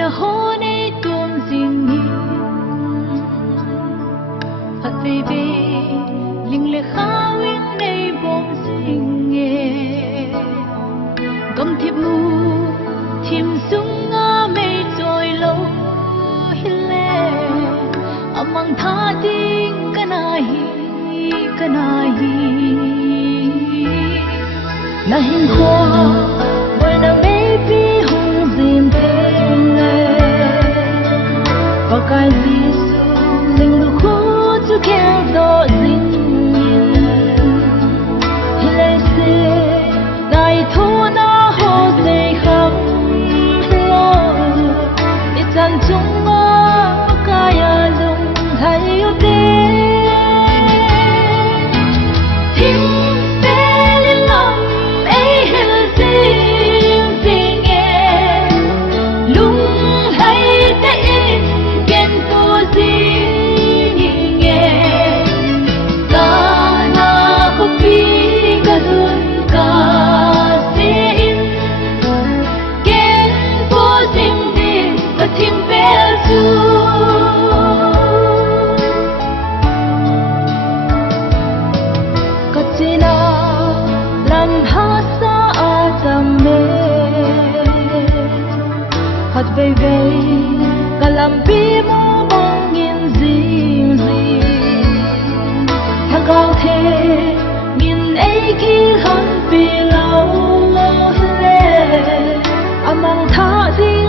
na hone tuom jing hi hat baby ling le khawin nei bom jing nge gam thip mu thim sung a me choi lo hile amang tha ding kana hi na hin ho boy na baby hong zin theng le pakai jisu ling lu khu chu khen do zin hile se ngai thu na ho se kham lo itan chung ma pakai a lung thai yu te hot baby kalampi mo bang in zing zing thang cao thế nghìn ấy khi hắn vì lâu lâu le amang tha di